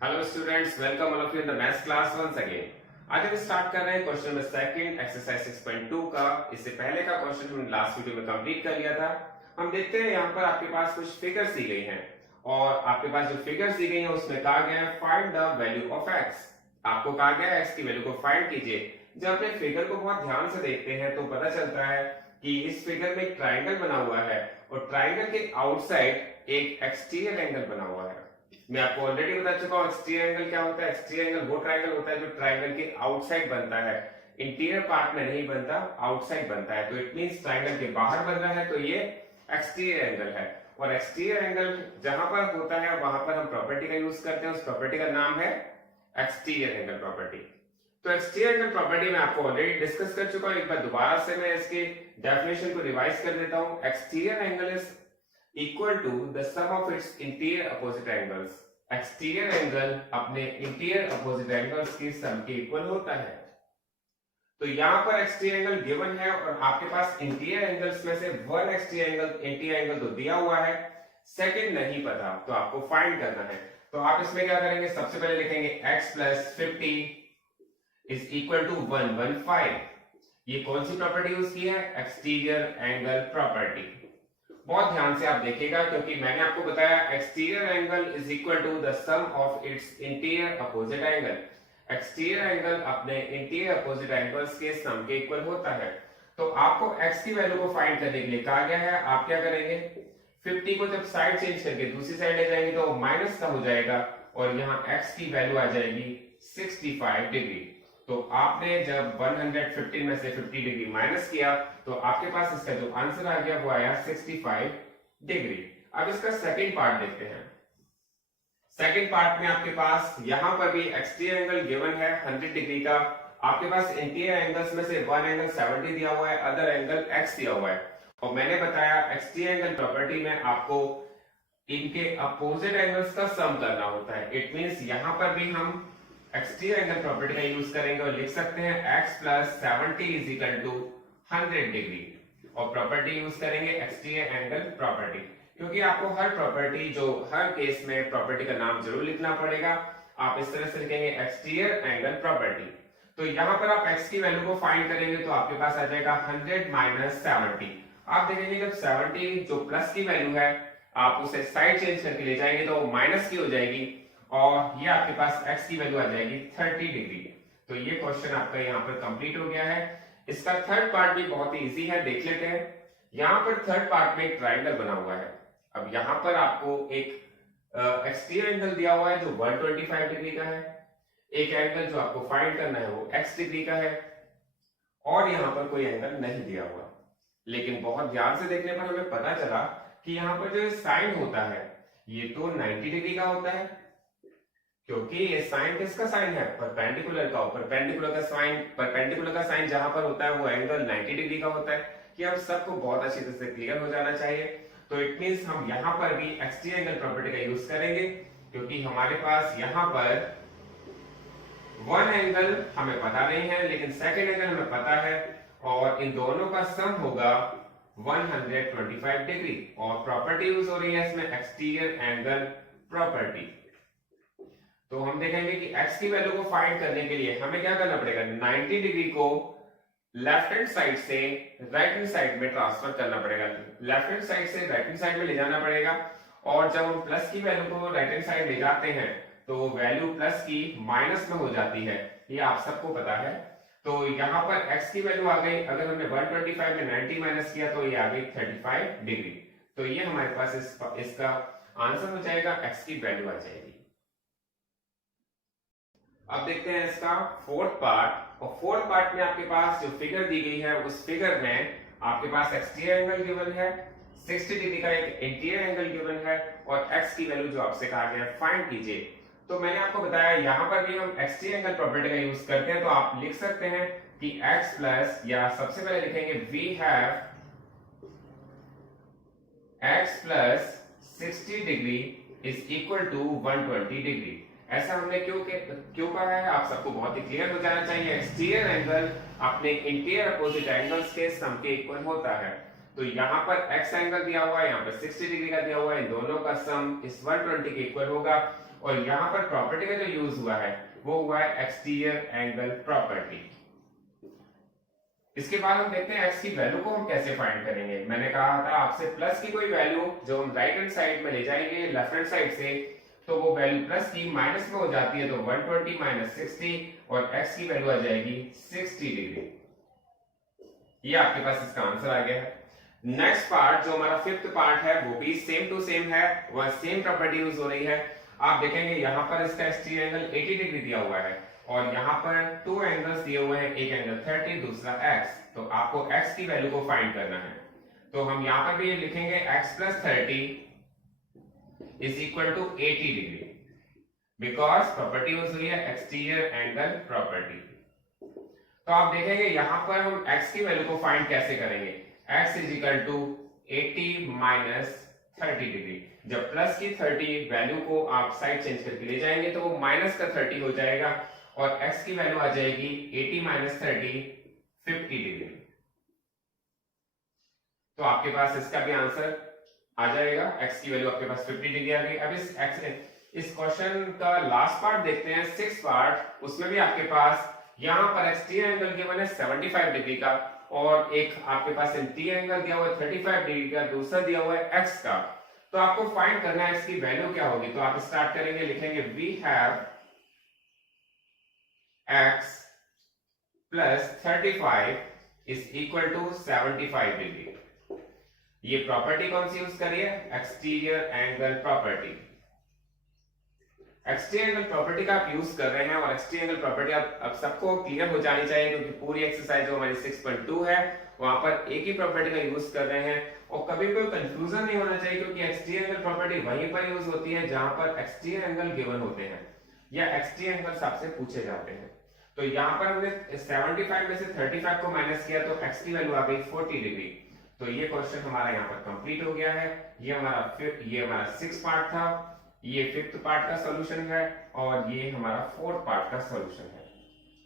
Hello students, welcome all of you in the maths class once again. आज हम start कर रहे हैं क्वेश्चन नंबर सेकंड एक्सरसाइज 6.2 का। इससे पहले का क्वेश्चन हमने लास्ट वीडियो में कंप्लीट कर लिया था। हम देखते हैं यहाँ पर आपके पास कुछ फिगर्स दी गई हैं और आपके पास जो फिगर्स दी गई हैं उसमें कहा गया है find the value of x. आपको कहा गया है एक्स की वैल्यू को फाइंड कीजिए। जब आप एक फिगर को बहुत ध्यान से देखते हैं तो पता चलता है कि इस फिगर में एक ट्राइंगल बना हुआ है और ट्राइंगल के आउटसाइड एक एक्सटीरियर एंगल बना हुआ है। मैं आपको ऑलरेडी बता चुका हूं एक्सटीरियर एंगल क्या होता है। एक्सटीरियर एंगल वो ट्रायंगल होता है जो ट्रायंगल के आउटसाइड बनता है, इंटीरियर पार्ट में नहीं बनता, आउटसाइड बनता है। तो इट मींस ट्रायंगल के बाहर बन रहा है तो ये एक्सटीरियर एंगल है। और एक्सटीरियर एंगल जहां पर होता है वहां पर हम प्रॉपर्टी का यूज करते हैं। उस प्रॉपर्टी का नाम है एक्सटीरियर एंगल प्रॉपर्टी। तो एक्सटीरियर एंगल प्रॉपर्टी में आपको ऑलरेडी डिस्कस कर चुका हूं। एक बार दोबारा से मैं इसकी डेफिनेशन को रिवाइज कर देता हूं। Exterior angle is equal to the sum of its interior opposite angles. Exterior angle अपने इंटीरियर अपोजिट एंगल्स की सम के इक्वल होता है। तो यहां पर एक्सटीरियर एंगल गिवन है और आपके पास इंटीरियर एंगल्स में से one exterior angle interior angle तो दिया हुआ है, सेकंड नहीं पता, तो आपको फाइंड करना है। तो आप इसमें क्या करेंगे, सबसे पहले लिखेंगे x plus 50 is equal to 115। ये कौन सी प्रॉपर्टी यूज की है, एक्सटीरियर एंगल प्रॉपर्टी। बहुत ध्यान से आप देखिएगा क्योंकि मैंने आपको बताया exterior angle is equal to the sum of its interior opposite angle. Exterior angle अपने इंटीरियर अपोजिट एंगल्स के सम के इक्वल होता है। तो आपको x की वैल्यू को फाइंड करने के लिए कहा गया है। आप क्या करेंगे, 50 को जब साइड चेंज करके दूसरी साइड ले जाएंगे तो माइनस का हो जाएगा और यहाँ x की वैल्यू आ जाएगी 65 डिग्री। तो आपने जब 115 में से 50 डिग्री माइनस किया तो आपके पास इसका जो आंसर आ गया वो आया 65 डिग्री। अब इसका सेकंड पार्ट देखते हैं। सेकंड पार्ट में आपके पास यहां पर भी एक्सटीरियर एंगल गिवन है 100 डिग्री का। आपके पास इंटीरियर एंगल्स में से वन एंगल 70 दिया हुआ है, अदर एंगल x दिया हुआ है। और मैंने बताया एक्सटीरियर एंगल प्रॉपर्टी में आपको इनके अपोजिट एंगल्स का सम करना होता है। इट मींस यहां पर भी हम एक्सटीरियर एंगल प्रॉपर्टी का यूज करेंगे और लिख सकते हैं x plus 70 is equal to 100 degree और प्रॉपर्टी यूज करेंगे एक्सटीरियर एंगल प्रॉपर्टी। क्योंकि आपको हर प्रॉपर्टी जो हर केस में प्रॉपर्टी का नाम जरूर लिखना पड़ेगा। आप इस तरह से लिखेंगे एक्सटीरियर एंगल प्रॉपर्टी। तो यहां पर आप x की वैल्यू को फाइंड करेंगे तो आपके पास आ जाएगा 100 माइनस 70। आप देखेंगे जब 70 जो प्लस की वैल्यू है आप उसे साइड चेंज करके ले जाएंगे तो माइनस की हो जाएगी और ये आपके पास x की वैल्यू आ जाएगी 30 डिग्री। तो ये क्वेश्चन आपका यहाँ पर कंप्लीट हो गया है। इसका थर्ड पार्ट भी बहुत ही इजी है, देख लेते हैं। यहाँ पर थर्ड पार्ट में एक ट्राइंगल बना हुआ है। अब यहाँ पर आपको एक एक्सटीरियर एंगल दिया हुआ है जो 125 डिग्री का है, एक एंगल जो आपको फाइंड करना है वो x डिग्री का है और यहाँ पर कोई एंगल नहीं दिया हुआ। लेकिन बहुत ध्यान से देखने पर हमें पता चला कि यहाँ पर जो साइन होता है ये तो 90 डिग्री का होता है, क्योंकि ये साइन किसका साइन है, परपेंडिकुलर का। परपेंडिकुलर का साइन जहां पर होता है वो एंगल 90 डिग्री का होता है। कि अब सबको बहुत अच्छी तरह से क्लियर हो जाना चाहिए। तो इट मींस हम यहां पर भी एक्सटीरियर एंगल प्रॉपर्टी का यूज करेंगे क्योंकि हमारे पास यहां पर वन एंगल हमें पता नहीं है लेकिन सेकेंड एंगल हमें पता है और इन दोनों का सम होगा 125 डिग्री और प्रॉपर्टी यूज हो रही है इसमें एक्सटीरियर एंगल प्रॉपर्टी। तो हम देखेंगे कि x की वैल्यू को फाइंड करने के लिए हमें क्या करना पड़ेगा, 90 डिग्री को लेफ्ट हैंड साइड से राइट हैंड साइड में ट्रांसफर करना पड़ेगा। लेफ्ट हैंड साइड से राइट हैंड साइड में ले जाना पड़ेगा और जब हम प्लस की वैल्यू को राइट हैंड साइड ले जाते हैं तो वैल्यू प्लस की माइनस में हो जाती है, ये आप सबको पता है। तो यहाँ पर x की वैल्यू आ गई, अगर हमने 125 में 90 माइनस किया तो ये आ गई 35 डिग्री। तो ये हमारे पास इसका आंसर हो जाएगा, x की वैल्यू आ जाएगी। अब देखते हैं इसका फोर्थ पार्ट। और फोर्थ पार्ट में आपके पास जो फिगर दी गई है उस फिगर में आपके पास एक्सटीरियर एंगल गिवन है, 60 डिग्री का एक इंटीरियर एंगल गिवन है और x की वैल्यू जो आपसे कहा गया है फाइंड कीजिए। तो मैंने आपको बताया यहां पर भी हम एक्सटीरियर एंगल प्रॉपर्टी का यूज करते हैं। तो आप लिख सकते हैं कि x प्लस, या सबसे पहले लिखेंगे we have x plus 60 degree is equal to 120 degree. ऐसा हमने क्यों कहा है, आप सबको बहुत ही क्लियर हो जाना चाहिए। एक्सटीरियर एंगल अपने इंटीरियर अपोजिट एंगल्स के सम के इक्वल होता है। तो यहाँ पर x एंगल दिया हुआ है, यहाँ पर 60 डिग्री का दिया हुआ है, इन दोनों का सम इस 120 के इक्वल होगा। और यहाँ पर प्रॉपर्टी का जो यूज हुआ है वो हुआ है एक्सटीरियर एंगल प्रॉपर्टी। इसके बाद हम देखते हैं एक्स की वैल्यू को हम कैसे फाइंड करेंगे। मैंने कहा था आपसे प्लस की कोई वैल्यू जो हम राइट हैंड साइड में ले जाएंगे लेफ्ट हैंड साइड से, तो वो वैल्यू प्लस की माइनस में हो जाती है, तो 120 माइनस 60 और एक्स की वैल्यू आ जाएगी 60 डिग्री। ये आपके पास इसका आंसर आ गया है। नेक्स्ट पार्ट जो हमारा फिफ्थ पार्ट है वो भी सेम टू सेम है, वह सेम प्रॉपर्टी यूज हो रही है। आप देखेंगे यहाँ पर इसका एक्सटीरियर एंगल 80 डिग्री दिया हुआ है और यहाँ पर टू एंगल्स दिए हुए हैं, एक एंगल 30 दूसरा x। तो आपको x की वैल्यू को फाइंड करना है, तो हम यहाँ पर भी लिखेंगे x plus 30 is equal to 80 degree, because property use हुई है एक्सटीरियर एंगल प्रॉपर्टी। तो आप देखेंगे यहाँ पर हम x की वैल्यू को फाइंड कैसे करेंगे। x is equal to 80 minus 30 degree. जब प्लस की 30 वैल्यू को आप साइड चेंज करके ले जाएंगे तो वो माइनस का 30 हो जाएगा और x की वैल्यू आ जाएगी 80 माइनस 30 50 डिग्री। तो आपके पास इसका भी आंसर आ जाएगा, x की वैल्यू आपके पास 50 डिग्री आ गई। अब इस क्वेश्चन का लास्ट पार्ट देखते हैं, सिक्स पार्ट। उसमें भी आपके पास यहाँ पर एक्सटीरियर एंगल गिवन है 75 डिग्री का और एक आपके पास इंटीरियर एंगल दिया हुआ है 35 डिग्री का, दूसरा दिया हुआ है x का। तो आपको फाइंड करना है इसकी वैल्यू क्या होगी। तो आप स्टार्ट करेंगे, लिखेंगे we have x plus 35 is equal to 75 degree. ये प्रॉपर्टी कौन सी यूज करी है, exterior angle property. Exterior angle property का आप यूज कर रहे हैं और एक्सटीरियर एंगल प्रॉपर्टी अब सबको क्लियर हो जानी चाहिए, क्योंकि पूरी एक्सरसाइज जो हमारी 6.2 है वहां पर एक ही प्रॉपर्टी का यूज कर रहे हैं और कभी कोई कंफ्यूजन नहीं होना चाहिए, क्योंकि एक्सटीरियर एंगल प्रॉपर्टी वहीं पर यूज होती है जहां पर एक्सटीरियर एंगल गिवन होते हैं या एक्सटीरियर एंगल आपसे पूछे जाते हैं। तो यहाँ पर हमने 75 में से 35 को माइनस किया तो x की वैल्यू आ गई 40 डिग्री। तो ये क्वेश्चन हमारा यहाँ पर कंप्लीट हो गया है। ये हमारा 6 पार्ट था, ये 5th पार्ट का सॉल्यूशन है और ये हमारा 4th पार्ट का सॉल्यूशन है।